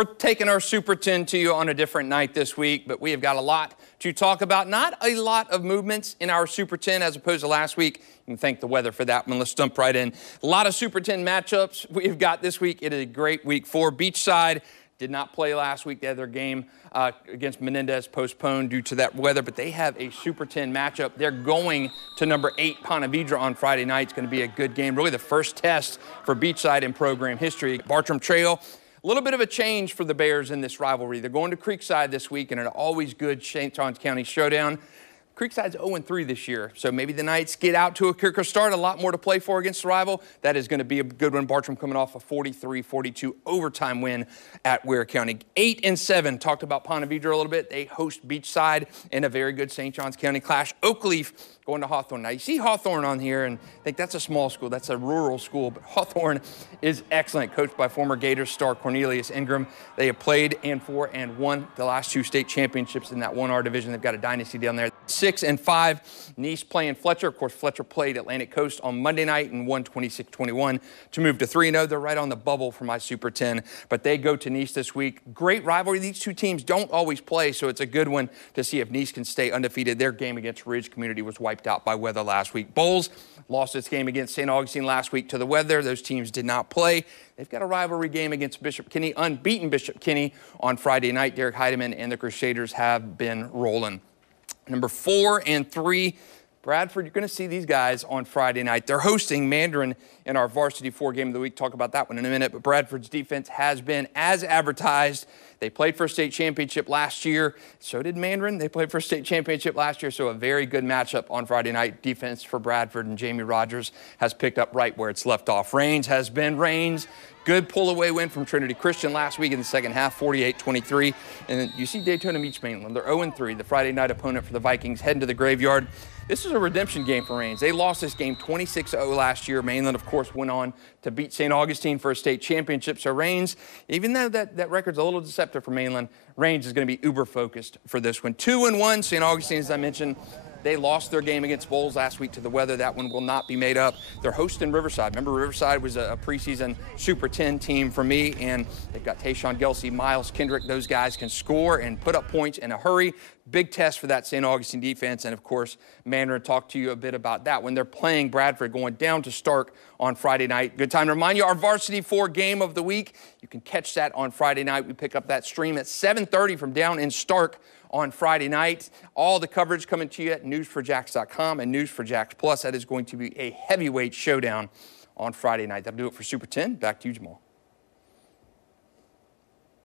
We're taking our Super 10 to you on a different night this week, but we have got a lot to talk about. Not a lot of movements in our Super 10 as opposed to last week. You can thank the weather for that one. Let's jump right in. A lot of Super 10 matchups we've got this week. It is a great week for Beachside. Did not play last week. They had their game against Menendez postponed due to that weather, but they have a Super 10 matchup. They're going to number 8 Ponte Vedra on Friday night. It's going to be a good game. Really the first test for Beachside in program history. Bartram Trail. A little bit of a change for the Bears in this rivalry. They're going to Creekside this week in an always good St. Johns County showdown. Creekside's 0-3 this year, so maybe the Knights get out to a quicker start, a lot more to play for against the rival. That is going to be a good one. Bartram coming off a 43-42 overtime win at Ware County. 8-7, talked about Ponte Vedra a little bit. They host Beachside in a very good St. Johns County clash. Oakleaf going to Hawthorne. Now, you see Hawthorne on here, and think that's a small school. That's a rural school, but Hawthorne is excellent, coached by former Gators star Cornelius Ingram. They have played and won the last 2 state championships in that 1R division. They've got a dynasty down there. 6-5, Nice playing Fletcher. Of course, Fletcher played Atlantic Coast on Monday night and won 26-21 to move to 3-0. They're right on the bubble for my Super 10, but they go to Nice this week. Great rivalry. These two teams don't always play, so it's a good one to see if Nice can stay undefeated. Their game against Ridge Community was wiped out by weather last week. Bowles lost its game against St. Augustine last week to the weather. Those teams did not play. They've got a rivalry game against Bishop Kenny, unbeaten Bishop Kenny on Friday night. Derek Heidemann and the Crusaders have been rolling. Number 4 and 3, Bradford, you're going to see these guys on Friday night. They're hosting Mandarin in our Varsity 4 game of the week. Talk about that one in a minute, but Bradford's defense has been as advertised. They played for a state championship last year. So did Mandarin. They played for a state championship last year, so a very good matchup on Friday night. Defense for Bradford, and Jamie Rogers has picked up right where it's left off. Rains has been Rains. Good pull-away win from Trinity Christian last week in the second half, 48-23. And then you see Daytona Beach Mainland. They're 0-3, the Friday night opponent for the Vikings, heading to the graveyard. This is a redemption game for Rains. They lost this game 26-0 last year. Mainland, of course, went on to beat St. Augustine for a state championship. So Rains, even though that record's a little deceptive for Mainland, Rains is going to be uber-focused for this one. 2-1, St. Augustine, as I mentioned. They lost their game against Bowles last week to the weather. That one will not be made up. They're hosting Riverside. Remember, Riverside was a preseason Super 10 team for me, and they've got Tayshawn Gelsey, Miles Kendrick. Those guys can score and put up points in a hurry. Big test for that St. Augustine defense, and of course, Mandarin talked to you a bit about that when they're playing Bradford, going down to Starke on Friday night. Good time to remind you, our Varsity 4 game of the week. You can catch that on Friday night. We pick up that stream at 7:30 from down in Starke on Friday night. All the coverage coming to you at news4jax.com and News4Jax Plus. That is going to be a heavyweight showdown on Friday night. That'll do it for Super 10. Back to you, Jamal.